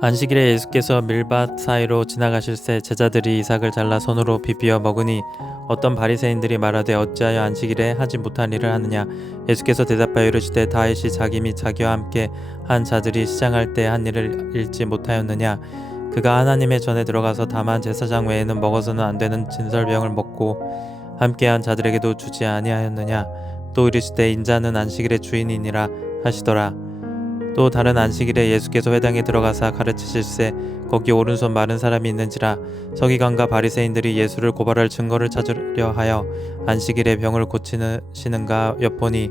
안식일에 예수께서 밀밭 사이로 지나가실새 제자들이 이삭을 잘라 손으로 비비어 먹으니 어떤 바리새인들이 말하되 어찌하여 안식일에 하지 못한 일을 하느냐. 예수께서 대답하여 이르시되 다윗이 자기 및 자기와 함께 한 자들이 시장할 때 한 일을 잃지 못하였느냐. 그가 하나님의 전에 들어가서 다만 제사장 외에는 먹어서는 안 되는 진설병을 먹고 함께한 자들에게도 주지 아니하였느냐. 또 이르시되 인자는 안식일의 주인이니라 하시더라. 또 다른 안식일에 예수께서 회당에 들어가사 가르치실새 거기 오른손 마른 사람이 있는지라. 서기관과 바리새인들이 예수를 고발할 증거를 찾으려 하여 안식일에 병을 고치시는가 엿보니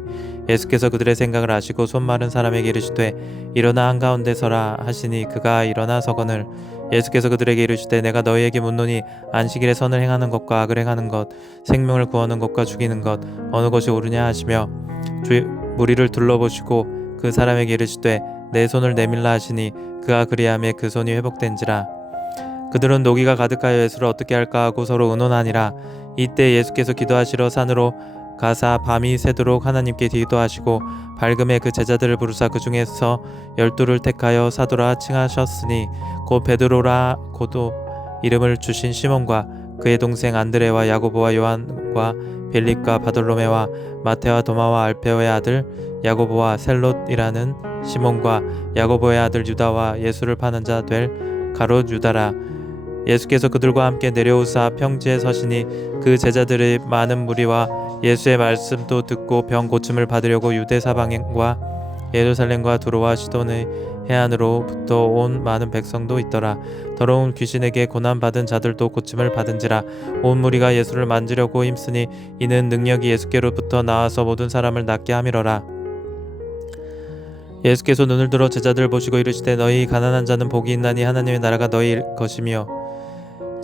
예수께서 그들의 생각을 아시고 손 마른 사람에게 이르시되 일어나 한가운데 서라 하시니 그가 일어나 서거늘 예수께서 그들에게 이르시되 내가 너희에게 묻노니 안식일에 선을 행하는 것과 악을 행하는 것, 생명을 구하는 것과 죽이는 것 어느 것이 옳으냐 하시며 무리를 둘러보시고 그 사람에게 이르시되 내 손을 내밀라 하시니 그가 그리하매 그 손이 회복된지라. 그들은 노기가 가득하여 예수를 어떻게 할까 하고 서로 의논하니라. 이때 예수께서 기도하시러 산으로 가사 밤이 새도록 하나님께 기도하시고 밝음에 그 제자들을 부르사 그 중에서 12를 택하여 사도라 칭하셨으니 곧 베드로라 고도 이름을 주신 시몬과 그의 동생 안드레와 야고보와 요한과 빌립과 바돌로메와 마테와 도마와 알페오의 아들 야고보와 셀롯이라는 시몬과 야고보의 아들 유다와 예수를 파는 자 될 가롯 유다라. 예수께서 그들과 함께 내려오사 평지에 서시니 그 제자들의 많은 무리와 예수의 말씀도 듣고 병 고침을 받으려고 유대 사방과 예루살렘과 두로와 시돈의 해안으로부터 온 많은 백성도 있더라. 더러운 귀신에게 고난받은 자들도 고침을 받은지라. 온 무리가 예수를 만지려고 힘쓰니 이는 능력이 예수께로부터 나와서 모든 사람을 낫게 함이러라. 예수께서 눈을 들어 제자들을 보시고 이르시되 너희 가난한 자는 복이 있나니 하나님의 나라가 너희 것이며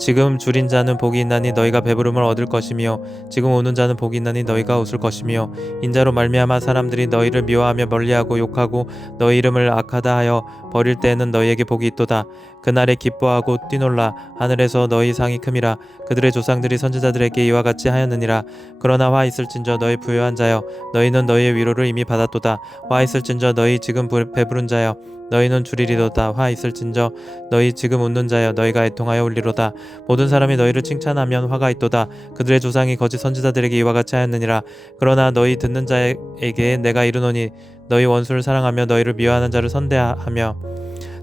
지금 줄인 자는 복이 있나니 너희가 배부름을 얻을 것이며 지금 오는 자는 복이 있나니 너희가 웃을 것이며 인자로 말미암아 사람들이 너희를 미워하며 멀리하고 욕하고 너희 이름을 악하다 하여 버릴 때에는 너희에게 복이 있도다. 그날에 기뻐하고 뛰놀라. 하늘에서 너희 상이 큼이라. 그들의 조상들이 선지자들에게 이와 같이 하였느니라. 그러나 화 있을진저 너희 부요한 자여 너희는 너희의 위로를 이미 받았도다. 화 있을진저 너희 지금 배부른 자여 너희는 줄이리로다. 화 있을진저 너희 지금 웃는 자여 너희가 애통하여 울리로다. 모든 사람이 너희를 칭찬하면 화가 있도다. 그들의 조상이 거짓 선지자들에게 이와 같이 하였느니라. 그러나 너희 듣는 자에게 내가 이르노니 너희 원수를 사랑하며 너희를 미워하는 자를 선대하며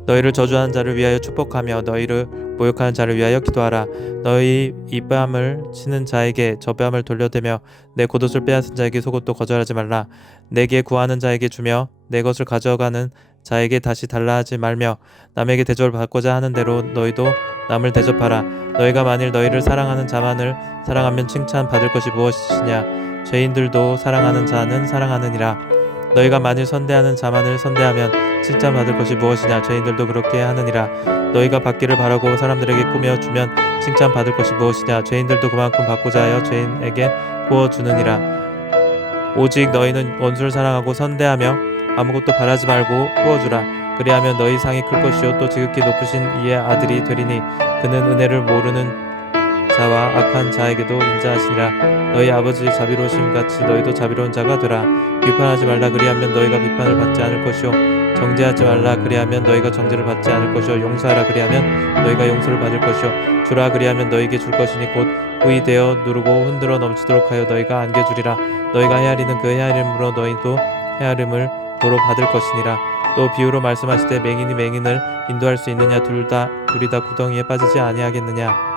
너희를 저주하는 자를 위하여 축복하며 너희를 모욕하는 자를 위하여 기도하라. 너희 이 뺨을 치는 자에게 저 뺨을 돌려대며 내 겉옷을 빼앗은 자에게 속옷도 거절하지 말라. 내게 구하는 자에게 주며 내 것을 가져가는 자에게 다시 달라 하지 말며 남에게 대접을 받고자 하는 대로 너희도 남을 대접하라. 너희가 만일 너희를 사랑하는 자만을 사랑하면 칭찬받을 것이 무엇이냐. 죄인들도 사랑하는 자는 사랑하느니라. 너희가 만일 선대하는 자만을 선대하면 칭찬받을 것이 무엇이냐. 죄인들도 그렇게 하느니라. 너희가 받기를 바라고 사람들에게 꾸며 주면 칭찬받을 것이 무엇이냐. 죄인들도 그만큼 받고자 하여 죄인에게 구워주느니라. 오직 너희는 원수를 사랑하고 선대하며 아무것도 바라지 말고 구워주라. 그리하면 너희 상이 클 것이요 또 지극히 높으신 이의 아들이 되리니 그는 은혜를 모르는 자와 악한 자에게도 인자하시니라. 너희 아버지 자비로우심 같이 너희도 자비로운 자가 되라. 비판하지 말라. 그리하면 너희가 비판을 받지 않을 것이요 정죄하지 말라. 그리하면 너희가 정죄를 받지 않을 것이요 용서하라. 그리하면 너희가 용서를 받을 것이요 주라. 그리하면 너희에게 줄 것이니 곧 후이 되어 누르고 흔들어 넘치도록 하여 너희가 안겨주리라. 너희가 헤아리는 그 헤아림으로 너희도 헤아림을 도로 받을 것이니라. 또 비유로 말씀하시되 맹인이 맹인을 인도할 수 있느냐. 둘이 다 구덩이에 빠지지 아니하겠느냐.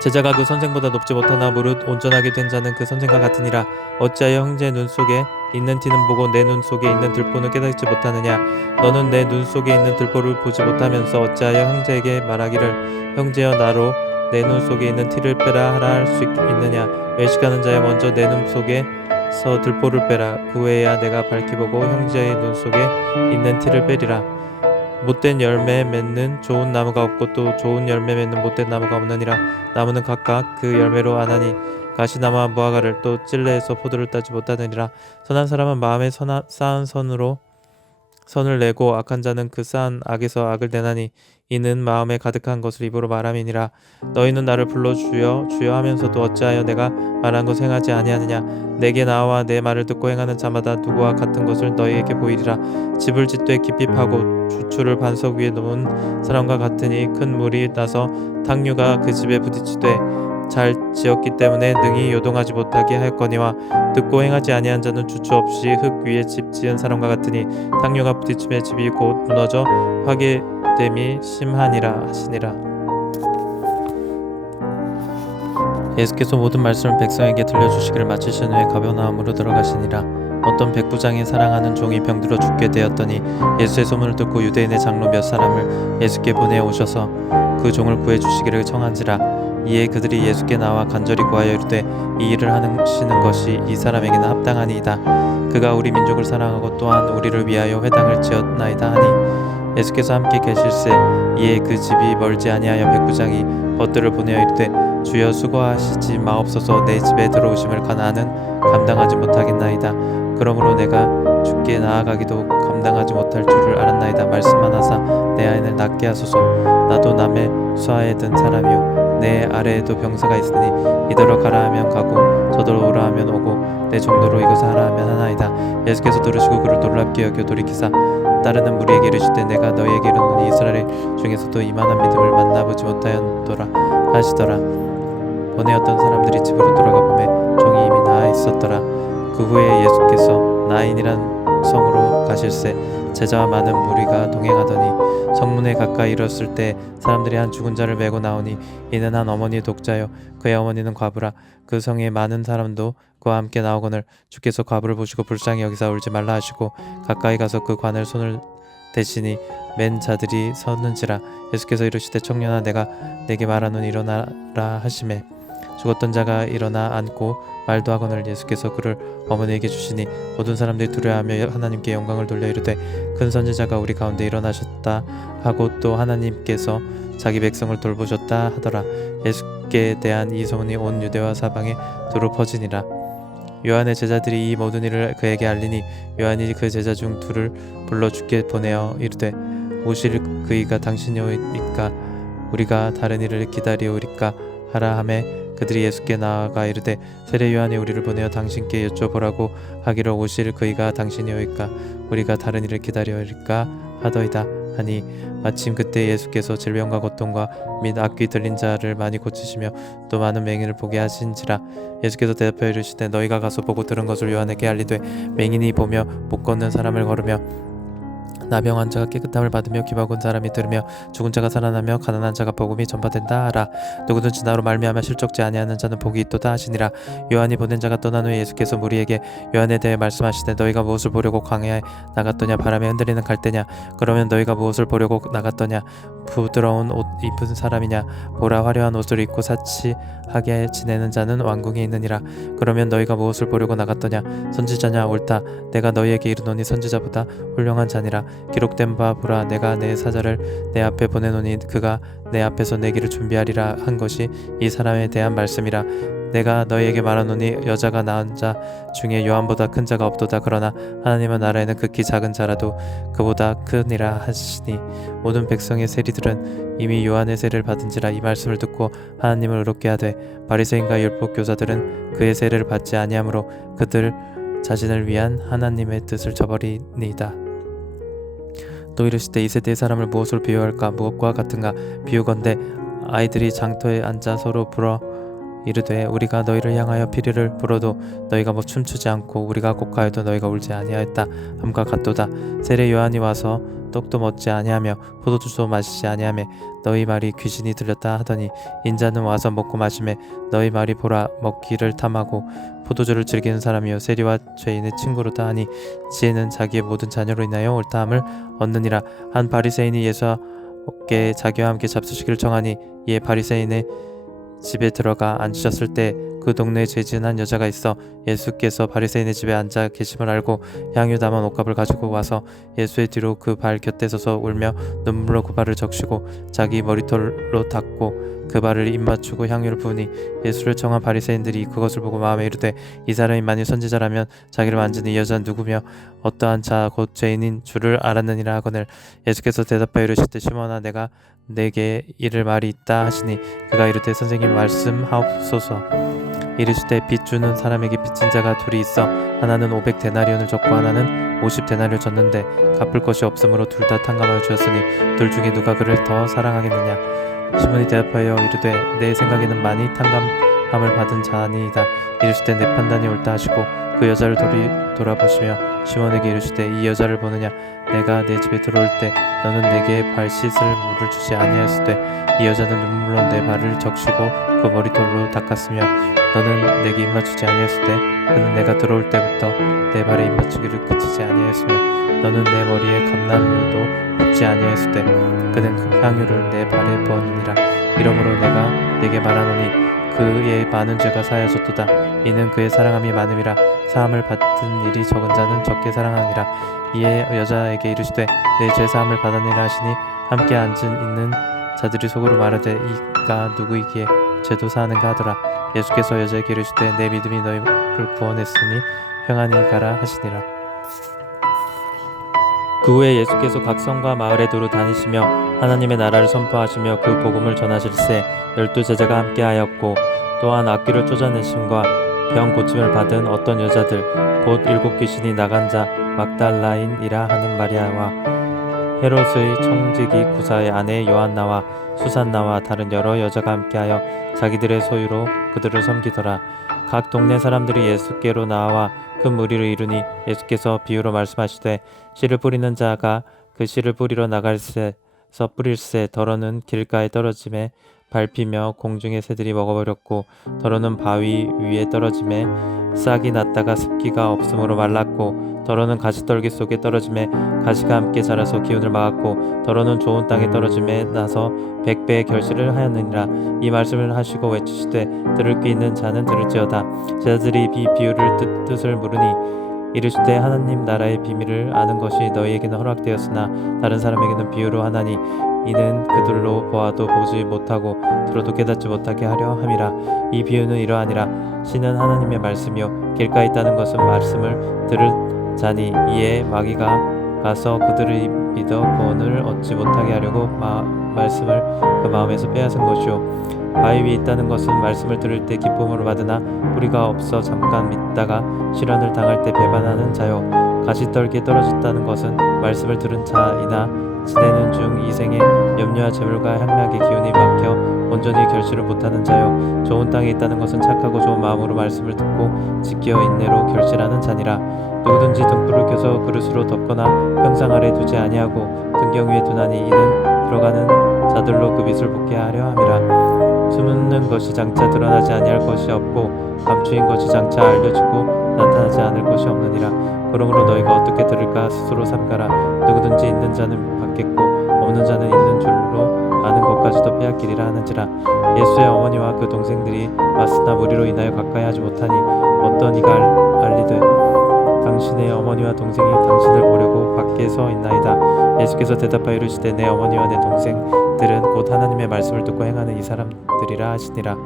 제자가 그 선생보다 높지 못하나 무릇 온전하게 된 자는 그 선생과 같으니라. 어찌하여 형제의 눈 속에 있는 티는 보고 내 눈 속에 있는 들보는 깨닫지 못하느냐. 너는 내 눈 속에 있는 들보를 보지 못하면서 어찌하여 형제에게 말하기를 형제여 나로 내 눈 속에 있는 티를 빼라 하라 할 수 있느냐. 외식하는 자여 먼저 내 눈 속에서 들보를 빼라. 그 후에야 내가 밝히 보고 형제의 눈 속에 있는 티를 빼리라. 못된 열매 맺는 좋은 나무가 없고 또 좋은 열매 맺는 못된 나무가 없느니라. 나무는 각각 그 열매로 아나니 가시나무와 무화과를 또 찔레에서 포도를 따지 못하느니라. 선한 사람은 마음에 쌓은 선으로 선을 내고 악한 자는 그 쌓은 악에서 악을 내나니 이는 마음에 가득한 것을 입으로 말함이니라. 너희는 나를 불러 주여 주여 하면서도 어찌하여 내가 말한 것을 행하지 아니하느냐. 내게 나와 내 말을 듣고 행하는 자마다 누구와 같은 것을 너희에게 보이리라. 집을 짓되 깊이 파고 주추를 반석 위에 놓은 사람과 같으니 큰 물이 나서 당류가 그 집에 부딪히되 잘 지었기 때문에 능히 요동하지 못하게 하였거니와 듣고 행하지 아니한 자는 주추 없이 흙 위에 집 지은 사람과 같으니 당류가 부딪힘에 집이 곧 무너져 파괴됨이 심하니라 하시니라. 예수께서 모든 말씀을 백성에게 들려주시기를 마치신 후에 가버나움으로 들어가시니라. 어떤 백부장이 사랑하는 종이 병들어 죽게 되었더니 예수의 소문을 듣고 유대인의 장로 몇 사람을 예수께 보내 오셔서 그 종을 구해 주시기를 청한지라. 이에 그들이 예수께 나와 간절히 구하여 이르되 이 일을 하시는 것이 이 사람에게는 합당하니이다. 그가 우리 민족을 사랑하고 또한 우리를 위하여 회당을 지었나이다 하니 예수께서 함께 계실새 이에 그 집이 멀지 아니하여 백부장이 벗들을 보내어 이르되 주여 수고하시지 마옵소서. 내 집에 들어오심을 나는 감당하지 못하겠나이다. 그러므로 내가 주께 나아가기도 감당하지 못할 줄을 알았나이다. 말씀만 하사 내 아이를 낫게 하소서. 나도 남의 수하에 든 사람이요 내 아래에도 병사가 있으니 이더러 가라 하면 가고 저더러 오라 하면 오고 내 정도로 이것을 하라 하면 하나이다. 예수께서 들으시고 그를 놀랍게 여겨 돌이키사 따르는 무리에게 이르시되 내가 너희에게 이르노니 이스라엘 중에서도 이만한 믿음을 만나보지 못하였노라 하시더라. 보내었던 사람들이 집으로 돌아가 보매 종이 이미 나아 있었더라. 그 후에 예수께서 나인이란 성으로 가실새 제자와 많은 무리가 동행하더니 성문에 가까이 이르렀을 때 사람들이 한 죽은 자를 메고 나오니 이는 한 어머니의 독자요 그의 어머니는 과부라. 그 성에 많은 사람도 그와 함께 나오거늘 주께서 과부를 보시고 불쌍히 여기사 울지 말라 하시고 가까이 가서 그 관을 손을 대시니 맨 자들이 섰는지라. 예수께서 이르시되 청년아 내가 내게 말하노니 일어나라 하시매 죽었던 자가 일어나 앉고 말도 하거늘 예수께서 그를 어머니에게 주시니 모든 사람들이 두려워하며 하나님께 영광을 돌려 이르되 큰 선지자가 우리 가운데 일어나셨다 하고 또 하나님께서 자기 백성을 돌보셨다 하더라. 예수께 대한 이 소문이 온 유대와 사방에 두루 퍼지니라. 요한의 제자들이 이 모든 일을 그에게 알리니 요한이 그 제자 중 둘을 불러 주께 보내어 이르되 오실 그이가 당신이오이까 우리가 다른 일을 기다리오리까 하라 하매 그들이 예수께 나아가 이르되 세례 요한이 우리를 보내어 당신께 여쭤보라고 하기를 오실 그이가 당신이오이까 우리가 다른 일을 기다리오리까 하더이다 하니 마침 그때 예수께서 질병과 고통과 및 악귀 들린 자를 많이 고치시며 또 많은 맹인을 보게 하신지라. 예수께서 대답하여 이르시되 너희가 가서 보고 들은 것을 요한에게 알리되 맹인이 보며 못 걷는 사람을 걸으며 나병 환자가 깨끗함을 받으며 귀 막은 사람이 들으며 죽은 자가 살아나며 가난한 자가 복음이 전파된다 하라. 누구든지 나로 말미암아 실족지 아니하는 자는 복이 있도다 하시니라. 요한이 보낸 자가 떠난 후에 예수께서 무리에게 요한에 대해 말씀하시되 너희가 무엇을 보려고 광야에 나갔더냐. 바람에 흔들리는 갈대냐. 그러면 너희가 무엇을 보려고 나갔더냐. 부드러운 옷 입은 사람이냐. 보라 화려한 옷을 입고 사치하게 지내는 자는 왕궁에 있느니라. 그러면 너희가 무엇을 보려고 나갔더냐. 선지자냐. 옳다 내가 너희에게 이르노니 선지자보다 훌륭한 자니라. 기록된 바 보라 내가 내 사자를 내 앞에 보내노니 그가 내 앞에서 내 길을 준비하리라 한 것이 이 사람에 대한 말씀이라. 내가 너희에게 말하노니 여자가 낳은 자 중에 요한보다 큰 자가 없도다. 그러나 하나님의 나라에는 극히 작은 자라도 그보다 크니라 하시니 모든 백성의 세리들은 이미 요한의 세례를 받은지라. 이 말씀을 듣고 하나님을 의롭게 하되 바리새인과 율법 교사들은 그의 세례를 받지 아니하므로 그들 자신을 위한 하나님의 뜻을 저버리니이다. 또 이르시되 이 세대의 사람을 무엇으로 비유할까. 무엇과 같은가. 비유건대 아이들이 장터에 앉아 서로 불어 이르되 우리가 너희를 향하여 피리를 불어도 너희가 뭐 춤추지 않고 우리가 곡하여도 너희가 울지 아니하였다 함과 같도다. 세례 요한이 와서 떡도 먹지 아니하며 포도주도 마시지 아니하며 너희 말이 귀신이 들렸다 하더니 인자는 와서 먹고 마시매 너희 말이 보라 먹기를 탐하고 포도주를 즐기는 사람이요 세리와 죄인의 친구로다 하니 지혜는 자기의 모든 자녀로 인하여 옳다함을 얻느니라. 한 바리새인이 예수께 자기와 함께 잡수시기를 청하니 이에 바리새인의 집에 들어가 앉으셨을 때 그 동네에 죄지은 한 여자가 있어 예수께서 바리새인의 집에 앉아 계심을 알고 향유 담은 옷값을 가지고 와서 예수의 뒤로 그 발 곁에 서서 울며 눈물로 그 발을 적시고 자기 머리털로 닦고 그 발을 입맞추고 향유를 부으니 예수를 청한 바리새인들이 그것을 보고 마음에 이르되 이 사람이 만일 선지자라면 자기를 만진 이 여자는 누구며 어떠한 자 곧 죄인인 줄을 알았느니라 하거늘. 예수께서 대답하여 이르시되 시몬아 내가 내게 이를 말이 있다 하시니 그가 이르되 선생님 말씀하옵소서. 이르시되 빚 주는 사람에게 빚진 자가 둘이 있어 하나는 500데나리온을 줬고 하나는 50데나리온을 줬는데 갚을 것이 없으므로 둘 다 탕감하여 주었으니 둘 중에 누가 그를 더 사랑하겠느냐. 시몬이 대답하여 이르되 내 생각에는 많이 탕감함을 받은 자니이다. 이르시되 내 판단이 옳다 하시고 그 여자를 돌아보시며 시몬에게 이르시되 이 여자를 보느냐. 내가 내 집에 들어올 때 너는 내게 발 씻을 물을 주지 아니하였으되 이 여자는 눈물로 내 발을 적시고 그 머리털로 닦았으며 너는 내게 입맞추지 아니하였으되 그는 내가 들어올 때부터 내 발에 입맞추기를 그치지 아니하였으며 너는 내 머리에 감람유도 붓지 아니하였으되 그는 그 향유를 내 발에 부었느니라. 이러므로 내가 내게 말하노니 그의 많은 죄가 사하여졌도다. 이는 그의 사랑함이 많음이라. 사함을 받은 일이 적은 자는 적게 사랑하니라. 이에 여자에게 이르시되 내 죄 사함을 받았느니라 하시니 함께 있는 자들이 속으로 말하되 이가 누구이기에 죄도 사하는가 하더라. 예수께서 여자에게 이르시되 내 믿음이 너희를 구원했으니 평안히 가라 하시니라. 그 후에 예수께서 각 성과 마을에 두루 다니시며 하나님의 나라를 선포하시며 그 복음을 전하실세 12 제자가 함께하였고 또한 악귀를 쫓아내심과 병 고침을 받은 어떤 여자들 곧 7 귀신이 나간 자 막달라인이라 하는 마리아와 헤롯의 청지기 구사의 아내 요한나와 수산나와 다른 여러 여자가 함께하여 자기들의 소유로 그들을 섬기더라. 각 동네 사람들이 예수께로 나와 큰 무리를 이루니 예수께서 비유로 말씀하시되 씨를 뿌리는 자가 그 씨를 뿌리러 나갈새서 뿌릴새 더러는 길가에 떨어짐에 밟히며 공중의 새들이 먹어버렸고 더러는 바위 위에 떨어짐에 싹이 났다가 습기가 없으므로 말랐고 더러는 가시떨기 속에 떨어짐에 가시가 함께 자라서 기운을 막았고 더러는 좋은 땅에 떨어짐에 나서 100배의 결실을 하였느니라. 이 말씀을 하시고 외치시되 들을 귀 있는 자는 들을지어다. 제자들이 이 비유를 뜻을 물으니 이르시되 하나님 나라의 비밀을 아는 것이 너희에게는 허락되었으나 다른 사람에게는 비유로 하나니 이는 그들로 보아도 보지 못하고 들어도 깨닫지 못하게 하려 함이라. 이 비유는 이러하니라. 씨는 하나님의 말씀이요 길가에 있다는 것은 말씀을 들을 자니 이에 마귀가 가서 그들을 믿어 구원을 얻지 못하게 하려고 말씀을 그 마음에서 빼앗은 것이요 바위 위에 있다는 것은 말씀을 들을 때 기쁨으로 받으나 뿌리가 없어 잠깐 믿다가 시련을 당할 때 배반하는 자요 가시떨기에 떨어졌다는 것은 말씀을 들은 자이나 지내는 중 이 생에 염려와 재물과 향락의 기운이 막혀 온전히 결실을 못하는 자요 좋은 땅에 있다는 것은 착하고 좋은 마음으로 말씀을 듣고 지켜 인내로 결실하는 자니라. 누구든지 등불을 켜서 그릇으로 덮거나 평상 아래 두지 아니하고 등경 위에 두나니 이는 들어가는 자들로 그 빛을 보게 하려 함이라. 숨는 것이 장차 드러나지 아니할 것이 없고 감추인 것이 장차 알려지고 나타나지 않을 것이 없느니라. 그러므로 너희가 어떻게 들을까 스스로 삼가라. 누구든지 있는 자는 받겠고 없는 자는 있는 줄로 아는 것까지도 빼앗기리라 하는지라. 예수의 어머니와 그 동생들이 왔으나 무리로 인하여 가까이 하지 못하니 어떤 이가 알리되 당신의 어머니와 동생이 당신을 보려고 밖에 서 있나이다. 예수께서 대답하여 이르시되 내 어머니와 내 동생들은 곧 하나님의 말씀을 듣고 행하는 이 사람들이라 하시니라.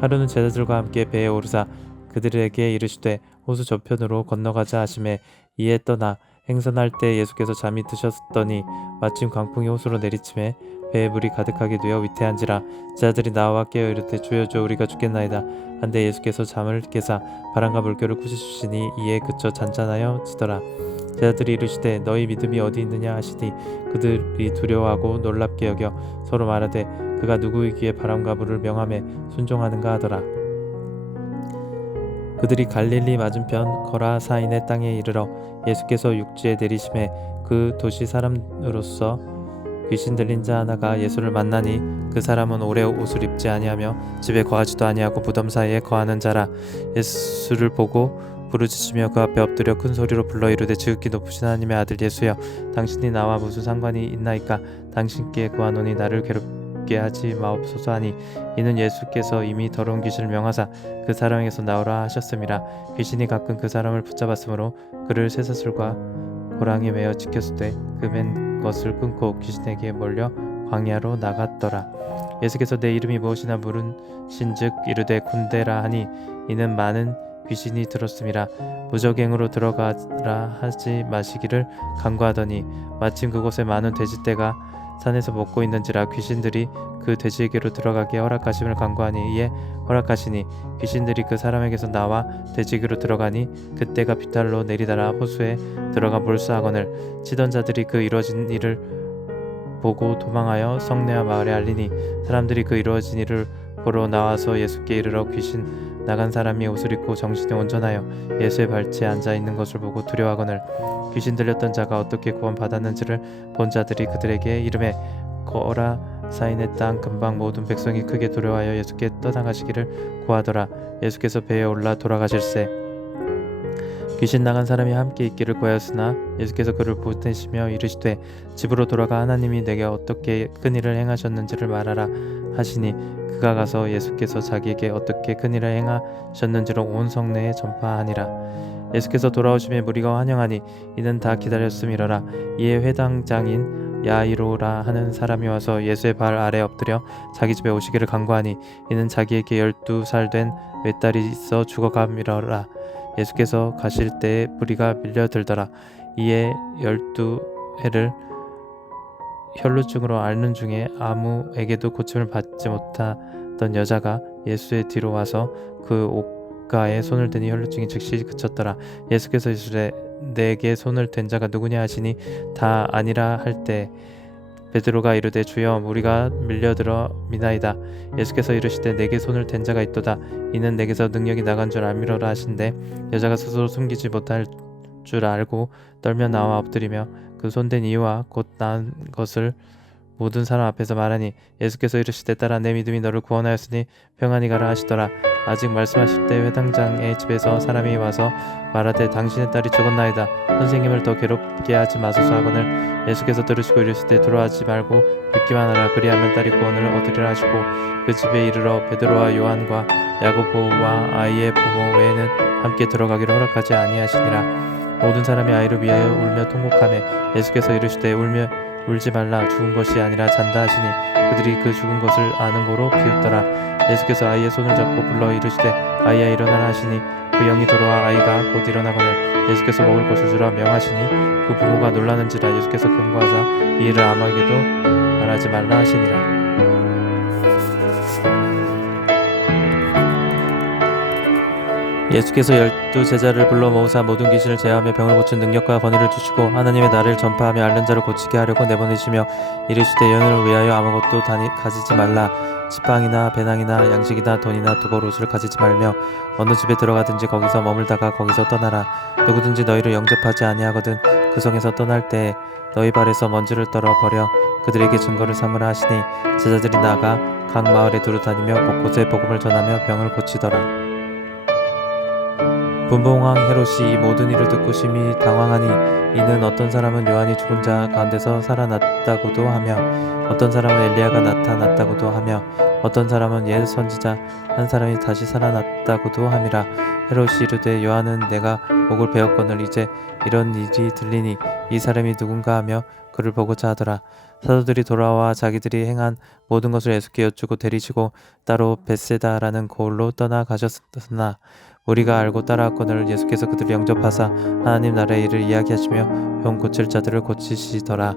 하루는 제자들과 함께 배에 오르사 그들에게 이르시되 호수 저편으로 건너가자 하시매 이에 떠나 행선할 때 예수께서 잠이 드셨더니 마침 광풍이 호수로 내리침에 배에 물이 가득하게 되어 위태한지라. 제자들이 나와 깨어 이르되 주여 주여 우리가 죽겠나이다 한데 예수께서 잠을 깨사 바람과 물결을 꾸짖으시니 이에 그쳐 잔잔하여 지더라. 제자들이 이르시되 너희 믿음이 어디 있느냐 하시니 그들이 두려워하고 놀랍게 여겨 서로 말하되 그가 누구이기에 바람과 물을 명함에 순종하는가 하더라. 그들이 갈릴리 맞은편 거라사인의 땅에 이르러 예수께서 육지에 내리심에 그 도시 사람으로서 귀신 들린 자 하나가 예수를 만나니 그 사람은 오래 옷을 입지 아니하며 집에 거하지도 아니하고 무덤 사이에 거하는 자라. 예수를 보고 부르짖으며 그 앞에 엎드려 큰 소리로 불러 이르되 지극히 높으신 하나님의 아들 예수여 당신이 나와 무슨 상관이 있나이까. 당신께 구하노니 나를 먹게 하지 마옵소서 하니 이는 예수께서 이미 더러운 귀신을 명하사 그 사람에게서 나오라 하셨음이라. 귀신이 가끔 그 사람을 붙잡았으므로 그를 쇠사슬과 고랑에 매어 지켰으되 그 맨 것을 끊고 귀신에게 몰려 광야로 나갔더라. 예수께서 내 이름이 무엇이나 물으신즉 이르되 곤대라 하니 이는 많은 귀신이 들었음이라. 무적행으로 들어가라 하지 마시기를 간구하더니 마침 그곳에 많은 돼지떼가 산에서 먹고 있는지라 귀신들이 그 돼지에게로 들어가게 허락하심을 간구하니 이에 허락하시니 귀신들이 그 사람에게서 나와 돼지에게로 들어가니 그때가 비탈로 내리다라 호수에 들어가 몰수하거늘 치던 자들이 그 이루어진 일을 보고 도망하여 성내와 마을에 알리니 사람들이 그 이루어진 일을 보러 나와서 예수께 이르러 귀신 나간 사람이 옷을 입고 정신이 온전하여 예수의 발치에 앉아 있는 것을 보고 두려워하거늘 귀신 들렸던 자가 어떻게 구원받았는지를 본 자들이 그들에게 이르매 거라사인의 땅 근방 모든 백성이 크게 두려워하여 예수께 떠나가시기를 구하더라. 예수께서 배에 올라 돌아가실새 귀신 나간 사람이 함께 있기를 구하였으나 예수께서 그를 보내시며 이르시되 집으로 돌아가 하나님이 내게 어떻게 큰 일을 행하셨는지를 말하라 하시니 그가 가서 예수께서 자기에게 어떻게 큰 일을 행하셨는지를 온 성내에 전파하니라. 예수께서 돌아오심에 무리가 환영하니 이는 다 기다렸음이러라. 이에 회당장인 야이로라 하는 사람이 와서 예수의 발 아래 엎드려 자기 집에 오시기를 간구하니 이는 자기에게 12살 된 외딸이 있어 죽어감이러라. 예수께서 가실 때에 무리가 밀려들더라. 이에 12해를 혈루증으로 앓는 중에 아무에게도 고침을 받지 못하던 여자가 예수의 뒤로 와서 그 옷가에 손을 대니 혈루증이 즉시 그쳤더라. 예수께서 이르시되 내게 손을 댄 자가 누구냐 하시니 다 아니라 할 때 베드로가 이르되 주여 우리가 밀려들어 미나이다. 예수께서 이르시되 내게 손을 댄 자가 있도다. 이는 내게서 능력이 나간 줄 알미러라 하신대 여자가 스스로 숨기지 못할 줄 알고 떨며 나와 엎드리며 그 손댄 이유와 곧 나은 것을 모든 사람 앞에서 말하니 예수께서 이르시되 딸아 내 믿음이 너를 구원하였으니 평안히 가라 하시더라. 아직 말씀하실 때 회당장의 집에서 사람이 와서 말하되 당신의 딸이 죽었나이다. 선생님을 더 괴롭게 하지 마소서 하거늘 예수께서 들으시고 이르시되 두려워하지 말고 믿기만 하라. 그리하면 딸이 구원을 얻으리라 하시고 그 집에 이르러 베드로와 요한과 야고보와 아이의 부모 외에는 함께 들어가기를 허락하지 아니하시니라. 모든 사람이 아이를 위하여 울며 통곡하며 예수께서 이르시되 울지 말라 죽은 것이 아니라 잔다 하시니 그들이 그 죽은 것을 아는 고로 비웃더라. 예수께서 아이의 손을 잡고 불러 이르시되 아이야 일어나라 하시니 그 영이 돌아와 아이가 곧 일어나거늘 예수께서 먹을 것을 주라 명하시니 그 부모가 놀라는지라. 예수께서 경고하사 이 일을 아무에게도 말하지 말라 하시니라. 예수께서 12제자를 불러 모으사 모든 귀신을 제하며 병을 고친 능력과 권위를 주시고 하나님의 나라를 전파하며 앓는 자를 고치게 하려고 내보내시며 이르시되 연을 위하여 아무것도 가지지 말라. 지팡이나 배낭이나 양식이나 돈이나 두벌 옷을 가지지 말며 어느 집에 들어가든지 거기서 머물다가 거기서 떠나라. 누구든지 너희를 영접하지 아니하거든 그 성에서 떠날 때에 너희 발에서 먼지를 떨어 버려 그들에게 증거를 삼으라 하시니 제자들이 나가 각 마을에 두루 다니며 곳곳에 복음을 전하며 병을 고치더라. 분봉왕 헤롯이 이 모든 일을 듣고 심히 당황하니 이는 어떤 사람은 요한이 죽은 자 가운데서 살아났다고도 하며 어떤 사람은 엘리야가 나타났다고도 하며 어떤 사람은 옛 선지자 한 사람이 다시 살아났다고도 함이라. 헤롯이 이르되 요한은 내가 목을 베었거늘 이제 이런 일이 들리니 이 사람이 누군가 하며 그를 보고자 하더라. 사도들이 돌아와 자기들이 행한 모든 것을 예수께 여쭈고 데리시고 따로 벳세다라는 고을로 떠나가셨으나 우리가 알고 따라왔거늘 예수께서 그들을 영접하사 하나님 나라의 일을 이야기하시며 병 고칠 자들을 고치시더라.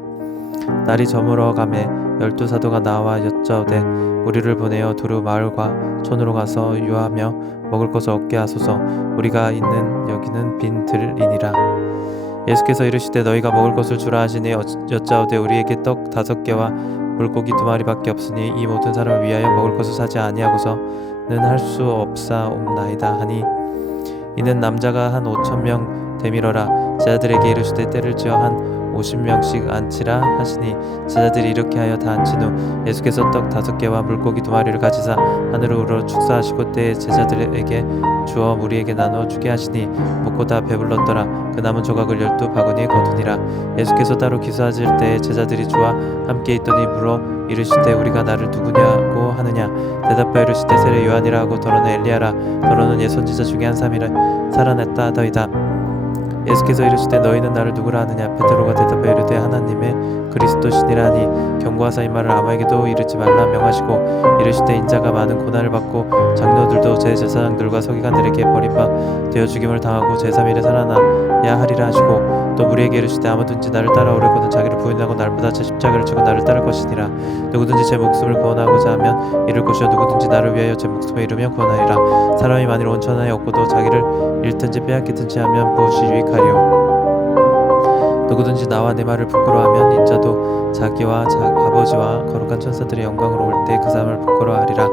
날이 저물어 가매 12사도가 나와 여짜오되 우리를 보내어 두루 마을과 촌으로 가서 유하며 먹을 것을 얻게 하소서. 우리가 있는 여기는 빈 들이니라. 예수께서 이르시되 너희가 먹을 것을 주라 하시니 여짜오되 우리에게 떡 5개와 물고기 2마리밖에 없으니 이 모든 사람을 위하여 먹을 것을 사지 아니하고서는 할 수 없사옵나이다 하니 이는 남자가 한 5,000명 되밀어라. 제자들에게 이르시되 때를 지어 한 50명씩 앉히라 하시니 제자들이 이렇게 하여 다 앉힌 후 예수께서 떡 5개와 물고기 2마리를 가지사 하늘을 우러 축사하시고 때에 제자들에게 주어 무리에게 나눠 주게 하시니 먹고 다 배불렀더라. 그 남은 조각을 12바구니에 거두니라. 예수께서 따로 기사하실 때에 제자들이 주와 함께 있더니 물어 이르시되 우리가 나를 누구냐고 하느냐. 대답하여 이르시되 세례 요한이라 하고 더러는 엘리야라. 더러는 옛 선지자 중에 한 사람이라 살아났다 하더이다. 예수께서 이르시되 너희는 나를 누구라 하느냐. 베드로가 대답하여 이르되 하나님의 그리스도시니라 하니 경고하사 이 말을 아무에게도 이르지 말라 명하시고 이르시되 인자가 많은 고난을 받고 장로들도 제사장들과 서기관들에게 버림받 되어 죽임을 당하고 제3일에 살아나야 하리라 하시고 또 우리에게 이르시되 아무든지 나를 따라오려거든 자기를 부인하고 날마다 제 십자가를 지고 나를 따를 것이니라. 누구든지 제 목숨을 구원하고자 하면 잃을 것이요 누구든지 나를 위하여 제 목숨을 잃으면 구원하리라. 사람이 만일 온천하에 얻고도 자기를 잃든지 빼앗기든지 하면 무엇이 유익하리요. 누구든지 나와 내 말을 부끄러워하면 인자도 자기와 아버지와 거룩한 천사들의 영광으로 올 때 그 사람을 부끄러워하리라.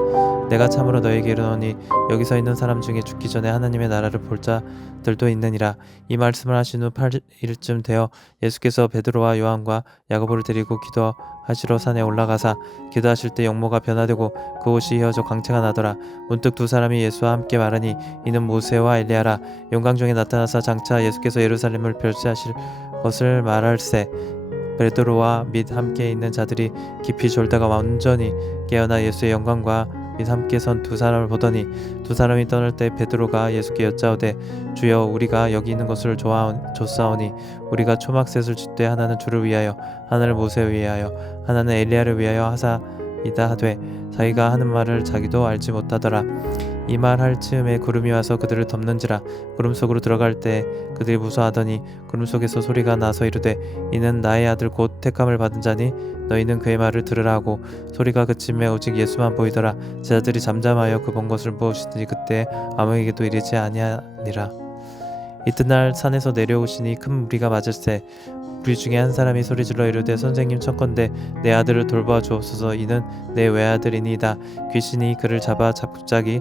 내가 참으로 너에게 이르노니 여기 서 있는 사람 중에 죽기 전에 하나님의 나라를 볼 자들도 있느니라. 이 말씀을 하신 후 8일쯤 되어 예수께서 베드로와 요한과 야고보를 데리고 기도하시러 산에 올라가사 기도하실 때 영모가 변화되고 그 옷이 휘어져 광채가 나더라. 문득 두 사람이 예수와 함께 말하니 이는 모세와 엘리야라. 영광 중에 나타나사 장차 예수께서 예루살렘을 별세하실 것을 말할세. 베드로와 및 함께 있는 자들이 깊이 졸다가 완전히 깨어나 예수의 영광과 및 함께 선 두 사람을 보더니 두 사람이 떠날 때 베드로가 예수께 여짜오되 주여 우리가 여기 있는 것을 좋사오니 우리가 초막셋을 짓되 하나는 주를 위하여 하나는 모세를 위하여 하나는 엘리야를 위하여 하사이다 하되 자기가 하는 말을 자기도 알지 못하더라. 이 말 할 즈음에 구름이 와서 그들을 덮는지라. 구름 속으로 들어갈 때 그들이 무서워하더니 구름 속에서 소리가 나서 이르되 이는 나의 아들 곧 택함을 받은 자니 너희는 그의 말을 들으라 하고 소리가 그침에 오직 예수만 보이더라. 제자들이 잠잠하여 그 본 것을 무엇이든지 그때 아무에게도 이르지 아니하니라. 이튿날 산에서 내려오시니 큰 무리가 맞을세. 우리 중에 한 사람이 소리질러 이르되 선생님 청컨대 내 아들을 돌보아 주옵소서. 이는 내 외아들이니이다. 귀신이 그를 잡아 갑자기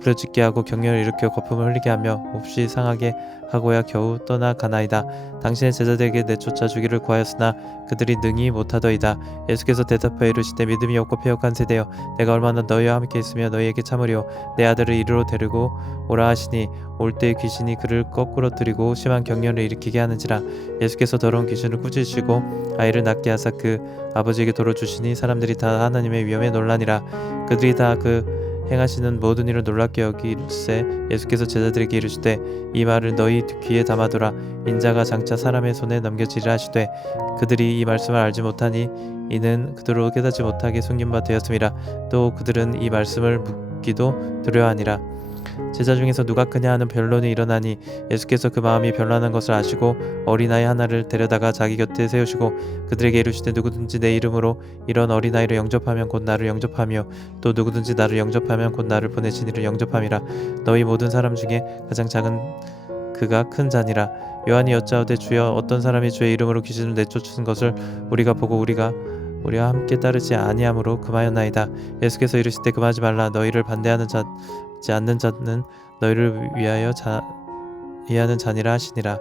부르짖게 하고 경련을 일으켜 거품을 흘리게 하며 몹시 상하게 하고야 겨우 떠나가나이다. 당신의 제자들에게 내쫓아 주기를 구하였으나 그들이 능히 못하더이다. 예수께서 대답하여 이르시되 믿음이 없고 패역한 세대여 내가 얼마나 너희와 함께 있으며 너희에게 참으리요. 내 아들을 이리로 데리고 오라 하시니 올 때 귀신이 그를 거꾸러뜨리고 심한 경련을 일으키게 하는지라. 예수께서 더러운 귀신을 꾸짖으시고 아이를 낳게 하사 그 아버지에게 돌어주시니 사람들이 다 하나님의 위엄에 놀라니라. 그들이 다 그 행하시는 모든 일을 놀랍게 여길세. 예수께서 제자들에게 이르시되 이 말을 너희 귀에 담아두라. 인자가 장차 사람의 손에 넘겨지리라 하시되 그들이 이 말씀을 알지 못하니 이는 그들로 깨닫지 못하게 숨김바 되었음이라. 또 그들은 이 말씀을 묻기도 두려워하니라. 제자 중에서 누가 크냐 하는 변론이 일어나니 예수께서 그 마음이 변론한 것을 아시고 어린아이 하나를 데려다가 자기 곁에 세우시고 그들에게 이르시되 누구든지 내 이름으로 이런 어린아이를 영접하면 곧 나를 영접하며 또 누구든지 나를 영접하면 곧 나를 보내신 이를 영접함이라. 너희 모든 사람 중에 가장 작은 그가 큰 자니라. 요한이 여짜오되 주여 어떤 사람이 주의 이름으로 귀신을 내쫓은 것을 우리가 보고 우리와 함께 따르지 아니하므로 금하였나이다. 예수께서 이르시되 금하지 말라. 너희를 반대하지 않는 자는 너희를 위하여 이하는 자니라 하시니라.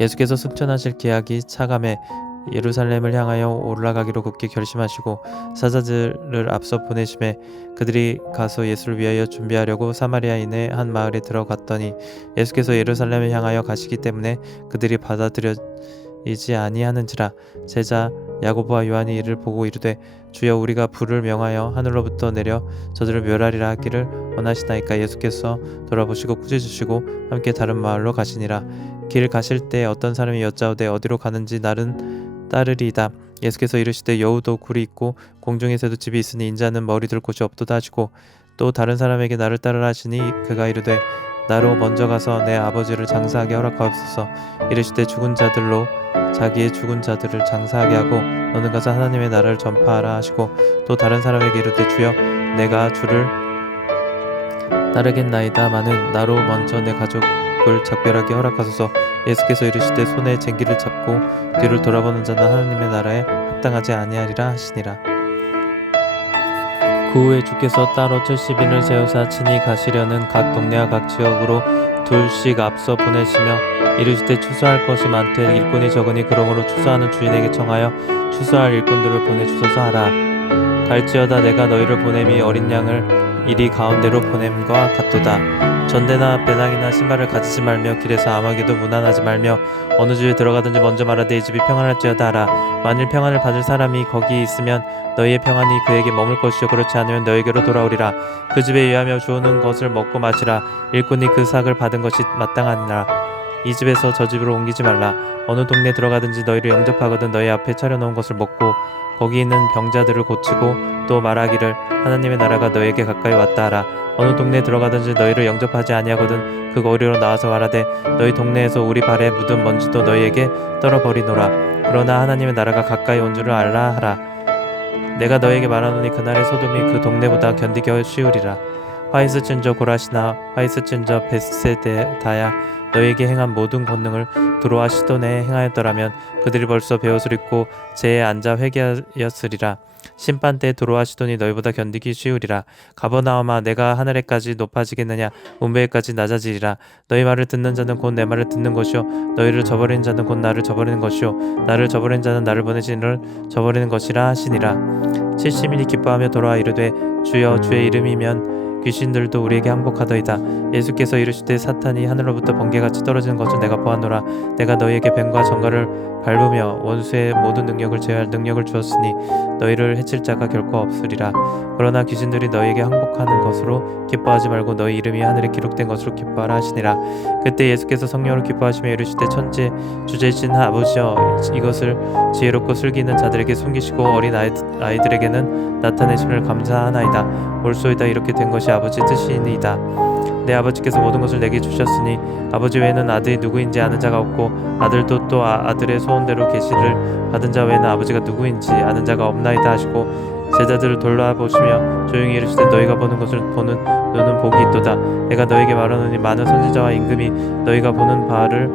예수께서 승천하실 기약이 차감해 예루살렘을 향하여 올라가기로 굳게 결심하시고 사자들을 앞서 보내심에 그들이 가서 예수를 위하여 준비하려고 사마리아인의 한 마을에 들어갔더니 예수께서 예루살렘을 향하여 가시기 때문에 그들이 받아들이지 아니하는지라. 제자 야고보와 요한이 이를 보고 이르되 주여 우리가 불을 명하여 하늘로부터 내려 저들을 멸하리라 하기를 원하시나이까. 예수께서 돌아보시고 꾸짖으시고 함께 다른 마을로 가시니라. 길 가실 때 어떤 사람이 여짜오되 어디로 가는지 나는 따르리이다. 예수께서 이르시되 여우도 굴이 있고 공중에서도 집이 있으니 인자는 머리둘 곳이 없도다 하시고 또 다른 사람에게 나를 따르라 하시니 그가 이르되 나로 먼저 가서 내 아버지를 장사하게 허락하옵소서. 이르시되 죽은 자들로 자기의 죽은 자들을 장사하게 하고 너는 가서 하나님의 나라를 전파하라 하시고 또 다른 사람에게 이르되 주여 내가 주를 따르겠나이다 마는 나로 먼저 내 가족을 작별하게 허락하소서. 예수께서 이르시되 손에 쟁기를 잡고 뒤를 돌아보는 자는 하나님의 나라에 합당하지 아니하리라 하시니라. 그 후에 주께서 따로 70인을 세우사 친히 가시려는 각 동네와 각 지역으로 둘씩 앞서 보내시며 이르시되 추수할 것이 많되 일꾼이 적으니 그러므로 추수하는 주인에게 청하여 추수할 일꾼들을 보내주소서 하라. 갈지어다 내가 너희를 보냄이 어린 양을 이리 가운데로 보냄과 같도다. 전대나 배낭이나 신발을 가지지 말며 길에서 아무에게도 무난하지 말며 어느 집에 들어가든지 먼저 말하되 이 집이 평안할지어다 하라. 만일 평안을 받을 사람이 거기 있으면 너희의 평안이 그에게 머물 것이요 그렇지 않으면 너에게로 돌아오리라. 그 집에 유하며 주오는 것을 먹고 마시라. 일꾼이 그 삭을 받은 것이 마땅하니라. 이 집에서 저 집으로 옮기지 말라. 어느 동네 들어가든지 너희를 영접하거든 너희 앞에 차려놓은 것을 먹고 거기 있는 병자들을 고치고 또 말하기를 하나님의 나라가 너희에게 가까이 왔다 하라. 어느 동네에 들어가든지 너희를 영접하지 아니하거든 그 거리로 나와서 말하되 너희 동네에서 우리 발에 묻은 먼지도 너희에게 떨어버리노라. 그러나 하나님의 나라가 가까이 온 줄을 알라 하라. 내가 너희에게 말하노니 그날의 소돔이 그 동네보다 견디기 쉬우리라. 화이스친저 고라시나 화이스친저 벳세다야 너희에게 행한 모든 권능을 두로와 시돈에 행하였더라면 그들이 벌써 베옷을 입고 제에 앉아 회개하였으리라. 심판 때 두로와 시돈이 너희보다 견디기 쉬우리라. 가버나움아 내가 하늘에까지 높아지겠느냐 문배에까지 낮아지리라. 너희 말을 듣는 자는 곧 내 말을 듣는 것이요 너희를 저버리는 자는 곧 나를 저버리는 것이요 나를 저버리는 자는 나를 보내신 이를 저버리는 것이라 하시니라. 70인이 기뻐하며 돌아와 이르되 주여 주의 이름이면 귀신들도 우리에게 항복하더이다. 예수께서 이르시되 사탄이 하늘로부터 번개같이 떨어지는 것을 내가 보았노라. 내가 너희에게 뱀과 정갈을 밟으며 원수의 모든 능력을 제어할 능력을 주었으니 너희를 해칠 자가 결코 없으리라. 그러나 귀신들이 너희에게 항복하는 것으로 기뻐하지 말고 너희 이름이 하늘에 기록된 것으로 기뻐하라 하시니라. 그때 예수께서 성령으로 기뻐하시며 이르시되 천지 주제이신 아버지여 이것을 지혜롭고 슬기 있는 자들에게 숨기시고 어린 아이들에게는 나타내심을 감사하나이다. 옳소이다. 이렇게 된 것이 아버지 뜻이니이다. 내 아버지께서 모든 것을 내게 주셨으니 아버지 외에는 아들이 누구인지 아는 자가 없고 아들도 또 아들의 소원대로 계시를 받은 자 외에는 아버지가 누구인지 아는 자가 없나이다 하시고 제자들을 돌아보시며 조용히 이르시되 너희가 보는 것을 보는 눈은 복이 있도다. 내가 너희에게 말하노니 많은 선지자와 임금이 너희가 보는 바를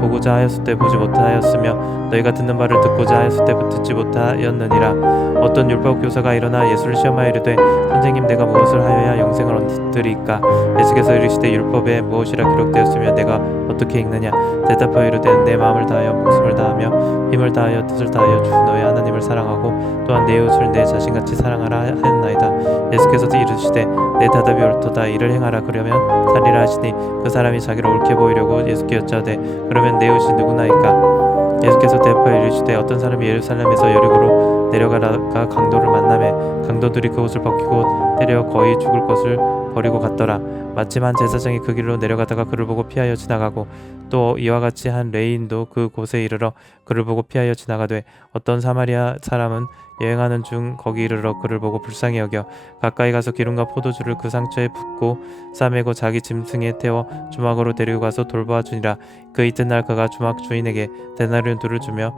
보고자 하였을 때 보지 못하였으며 너희가 듣는 바를 듣고자 하였을 때 듣지 못하였느니라. 어떤 율법 교사가 일어나 예수를 시험하여 이르되 선생님 내가 무엇을 하여야 영생을 얻으리이까? 예수께서 이르시되 율법에 무엇이라 기록되었으며 내가 어떻게 읽느냐? 대답하여 이르되 내 마음을 다하여 목숨을 다하며 힘을 다하여 뜻을 다하여 주 너희 하나님을 사랑하고 또한 내 이웃을 내 자신같이 사랑하라 하였나이다. 예수께서 이르시되 내 대답이 옳도다. 이를 행하라. 그러면 살리라 하시니 그 사람이 자기를 옳게 보이려고 예수께 여짜되 그러면 내 이웃이 누구나이까? 예수께서 대답하여 이르시되 어떤 사람이 예루살렘에서 여리고로 내려가다가 강도를 만나매 강도들이 그 옷을 벗기고 때려 거의 죽을 것을 버리고 갔더라. 마침 한 제사장이 그 길로 내려가다가 그를 보고 피하여 지나가고 또 이와 같이 한 레위인도 그 곳에 이르러 그를 보고 피하여 지나가되 어떤 사마리아 사람은 여행하는 중 거기 이르러 그를 보고 불쌍히 여겨 가까이 가서 기름과 포도주를 그 상처에 붓고 싸매고 자기 짐승에 태워 주막으로 데리고 가서 돌보아 주니라. 그 이튿날 그가 주막 주인에게 데나리온 둘을 주며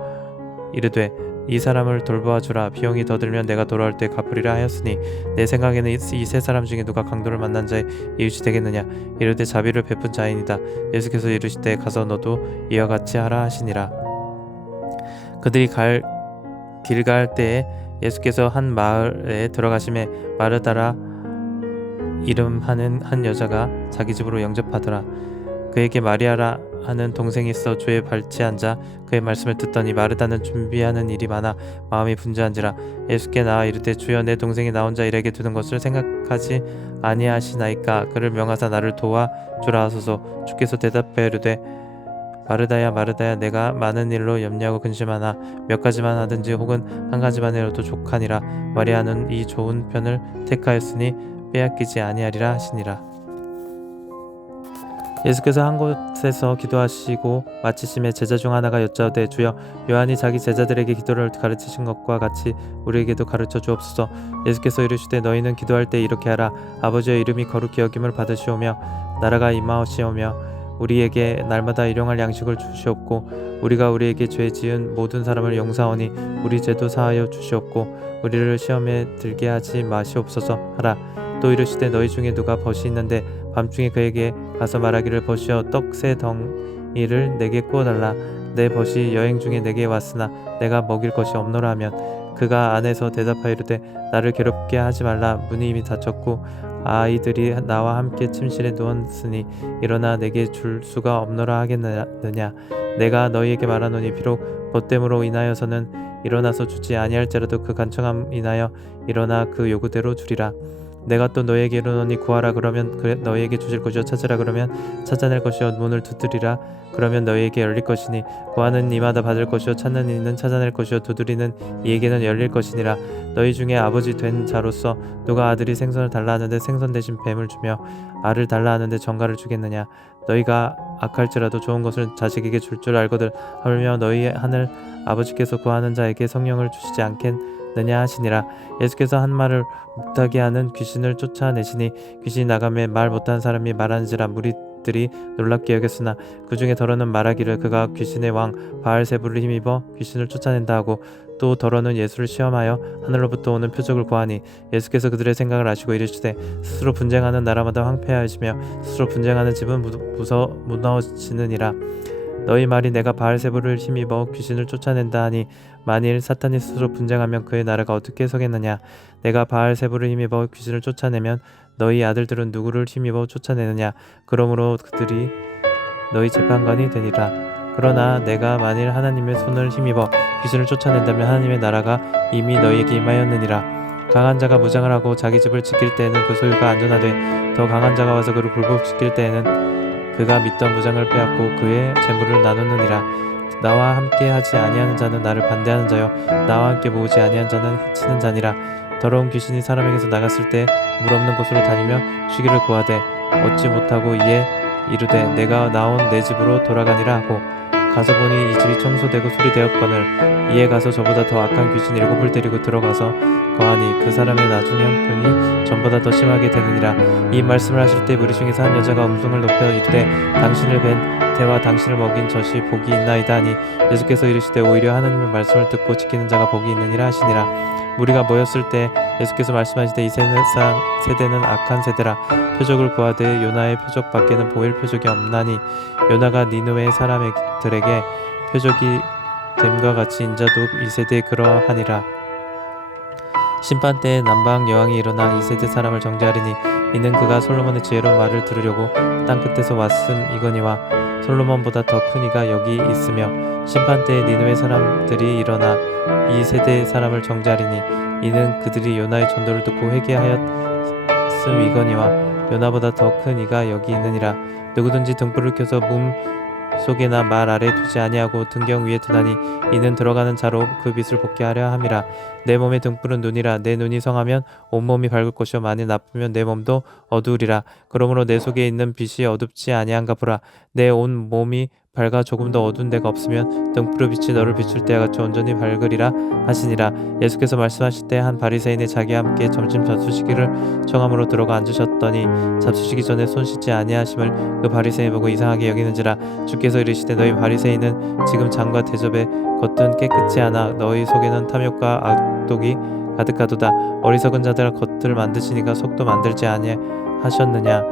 이르되 이 사람을 돌보아 주라. 비용이 더 들면 내가 돌아올 때 갚으리라 하였으니 내 생각에는 이 세 사람 중에 누가 강도를 만난 자의 이웃이 되겠느냐? 이르되 자비를 베푼 자인이다. 예수께서 이르시되 가서 너도 이와 같이 하라 하시니라. 그들이 길 갈 때에 예수께서 한 마을에 들어가심에 마르다라 이름하는 한 여자가 자기 집으로 영접하더라. 그에게 마리아라 하는 동생이 있어 주의 발치에 앉아 그의 말씀을 듣더니 마르다는 준비하는 일이 많아 마음이 분주한지라. 예수께 나와 이르되 주여 내 동생이 나 혼자 일하게 두는 것을 생각하지 아니하시나이까? 그를 명하사 나를 도와주라 하소서. 주께서 대답하여 이르되 마르다야 마르다야 내가 많은 일로 염려하고 근심하나 몇 가지만 하든지 혹은 한 가지만 해도 족하니라. 마리아는 이 좋은 편을 택하였으니 빼앗기지 아니하리라 하시니라. 예수께서 한 곳에서 기도하시고 마치심에 제자 중 하나가 여짜오되 주여 요한이 자기 제자들에게 기도를 가르치신 것과 같이 우리에게도 가르쳐 주옵소서. 예수께서 이르시되 너희는 기도할 때 이렇게 하라. 아버지의 이름이 거룩히 여김을 받으시오며 나라가 임하시오며 우리에게 날마다 일용할 양식을 주시옵고 우리가 우리에게 죄 지은 모든 사람을 용서하오니 우리 죄도 사하여 주시옵고 우리를 시험에 들게 하지 마시옵소서 하라. 또 이르시되 너희 중에 누가 벗이 있는데 밤중에 그에게 가서 말하기를 벗이여 떡 세 덩이를 내게 구워달라. 내 벗이 여행 중에 내게 왔으나 내가 먹일 것이 없노라 하면 그가 안에서 대답하여 이르되 나를 괴롭게 하지 말라. 문이 이미 닫혔고 아이들이 나와 함께 침실에 누웠으니 일어나 내게 줄 수가 없노라 하겠느냐? 내가 너희에게 말하노니 비록 벗됨으로 인하여서는 일어나서 주지 아니할지라도 그 간청함 인하여 일어나 그 요구대로 주리라. 내가 또 너희에게 이르노니 구하라 그러면 너희에게 주실 것이요 찾으라 그러면 찾아낼 것이요 문을 두드리라 그러면 너희에게 열릴 것이니 구하는 이마다 받을 것이요 찾는 이는 찾아낼 것이요 두드리는 이에게는 열릴 것이니라. 너희 중에 아버지 된 자로서 누가 아들이 생선을 달라 하는데 생선 대신 뱀을 주며 알을 달라 하는데 정갈을 주겠느냐. 너희가 악할지라도 좋은 것을 자식에게 줄 줄 알거든 하물며 너희 하늘 아버지께서 구하는 자에게 성령을 주시지 않겠느냐 하시니라. 예수께서 한 말을 못하게 하는 귀신을 쫓아내시니 귀신이 나가매 말 못하는 사람이 말하는지라 무리들이 놀랍게 여겼으나 그 중에 더러는 말하기를 그가 귀신의 왕 바알세불을 힘입어 귀신을 쫓아낸다 하고 또 더러는 예수를 시험하여 하늘로부터 오는 표적을 구하니 예수께서 그들의 생각을 아시고 이르시되 스스로 분쟁하는 나라마다 황폐하여지며 스스로 분쟁하는 집은 무너지느니라. 너희 말이 내가 바알세불을 힘입어 귀신을 쫓아낸다 하니 만일 사탄이 스스로 분쟁하면 그의 나라가 어떻게 서겠느냐. 내가 바알세불을 힘입어 귀신을 쫓아내면 너희 아들들은 누구를 힘입어 쫓아내느냐. 그러므로 그들이 너희 재판관이 되니라. 그러나 내가 만일 하나님의 손을 힘입어 귀신을 쫓아낸다면 하나님의 나라가 이미 너희에게 임하였느니라. 강한 자가 무장을 하고 자기 집을 지킬 때에는 그 소유가 안전하되 더 강한 자가 와서 그를 굴복시킬 때에는 그가 믿던 무장을 빼앗고 그의 재물을 나누느니라. 나와 함께 하지 아니하는 자는 나를 반대하는 자요 나와 함께 모으지 아니한 자는 해치는 자니라. 더러운 귀신이 사람에게서 나갔을 때 물 없는 곳으로 다니며 쉬기를 구하되 얻지 못하고 이에 이르되 내가 나온 내 집으로 돌아가니라 하고 가서 보니 이 집이 청소되고 수리되었거늘 이에 가서 저보다 더 악한 귀신 7을 데리고 들어가서 거하니 그 사람의 나중 형편이 전보다 더 심하게 되느니라. 이 말씀을 하실 때 무리 중에서 한 여자가 음성을 높여 이르되 당신을 뵌 태와 당신을 먹인 젖이 복이 있나이다 하니 예수께서 이르시되 오히려 하나님의 말씀을 듣고 지키는 자가 복이 있느니라 하시니라. 무리가 모였을 때 예수께서 말씀하시되 이 세대는 악한 세대라. 표적을 구하되 요나의 표적 밖에는 보일 표적이 없나니 요나가 니느웨 사람들에게 표적이 됨과 같이 인자도 이 세대에 그러하니라. 심판 때에 남방 여왕이 일어나 이 세대 사람을 정죄하리니 이는 그가 솔로몬의 지혜로운 말을 들으려고 땅 끝에서 왔음이거니와 솔로몬보다 더 큰 이가 여기 있으며 심판 때에 니느웨 사람들이 일어나 이 세대 사람을 정죄하리니 이는 그들이 요나의 전도를 듣고 회개하였음이거니와 요나보다 더 큰 이가 여기 있느니라. 누구든지 등불을 켜서 문 속에나 말 아래 두지 아니하고 등경 위에 두나니 이는 들어가는 자로 그 빛을 복게 하려 함이라. 내 몸의 등불은 눈이라. 내 눈이 성하면 온몸이 밝을 것이요 만일 나쁘면 내 몸도 어두우리라. 그러므로 내 속에 있는 빛이 어둡지 아니한가 보라. 내 온 몸이 밝아 조금 더 어두운 데가 없으면 등불의 빛이 너를 비출 때와 같이 온전히 밝으리라 하시니라. 예수께서 말씀하실 때 한 바리새인이 자기와 함께 점심 잡수시기를 청함으로 들어가 앉으셨더니 잡수시기 전에 손 씻지 아니하심을 그 바리새인이 보고 이상하게 여기는지라. 주께서 이르시되 너희 바리새인은 지금 장과 대접에 겉은 깨끗이 하나 너희 속에는 탐욕과 악독이 가득하도다. 어리석은 자들아 겉을 만드시니까 속도 만들지 아니하셨느냐.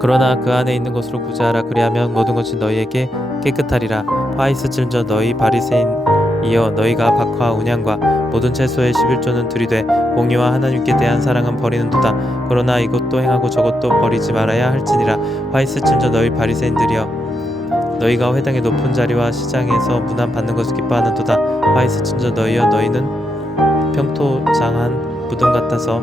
그러나 그 안에 있는 것으로 구제하라. 그리하면 모든 것이 너희에게 깨끗하리라. 화 있을진저 너희 바리새인이여 너희가 박화 운양과 모든 채소의 11조는 들이되 공의와 하나님께 대한 사랑은 버리는도다. 그러나 이것도 행하고 저것도 버리지 말아야 할지니라. 화 있을진저 너희 바리새인들이여 너희가 회당의 높은 자리와 시장에서 문안 받는 것을 기뻐하는도다. 화 있을진저 너희여 너희는 평토장한 무덤 같아서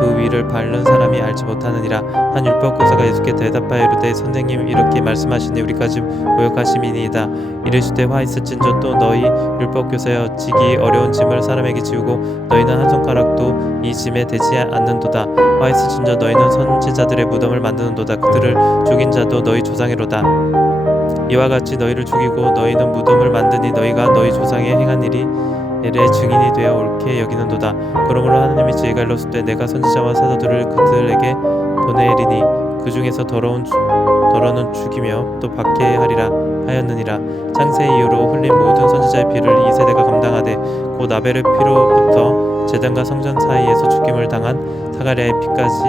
그 위를 밟는 사람이 알지 못하느니라. 한 율법교사가 예수께 대답하여 이르되 선생님 이렇게 말씀하시니 우리까지 모욕하심이니이다. 이르시되 화 있을진저 또 너희 율법교사여 지기 어려운 짐을 사람에게 지우고 너희는 한 손가락도 이 짐에 대지 않는도다. 화 있을진저 너희는 선지자들의 무덤을 만드는도다. 그들을 죽인 자도 너희 조상이로다. 이와 같이 너희를 죽이고 너희는 무덤을 만드니 너희가 너희 조상의 행한 일의 증인이 되어 옳게 여기는도다. 그러므로 하나님의 지혜가 일렀을 때 내가 선지자와 사도들을 그들에게 보내리니 그 중에서 더러는 죽이며 또 박해 하리라 하였느니라. 창세 이후로 흘린 모든 선지자의 피를 이 세대가 감당하되 곧 아벨의 피로부터 제단과 성전 사이에서 죽임을 당한 사가랴의 피까지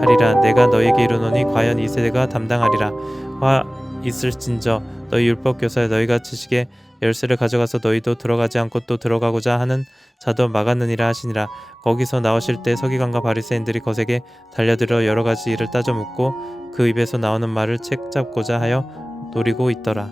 하리라. 내가 너희에게 이르노니 과연 이 세대가 담당하리라. 화 있을진저 너희 율법교사여 너희가 지식의 열쇠를 가져가서 너희도 들어가지 않고 또 들어가고자 하는 자도 막았느니라 하시니라. 거기서 나오실 때 서기관과 바리새인들이 거세게 달려들어 여러 가지 일을 따져 묻고 그 입에서 나오는 말을 책 잡고자 하여 노리고 있더라.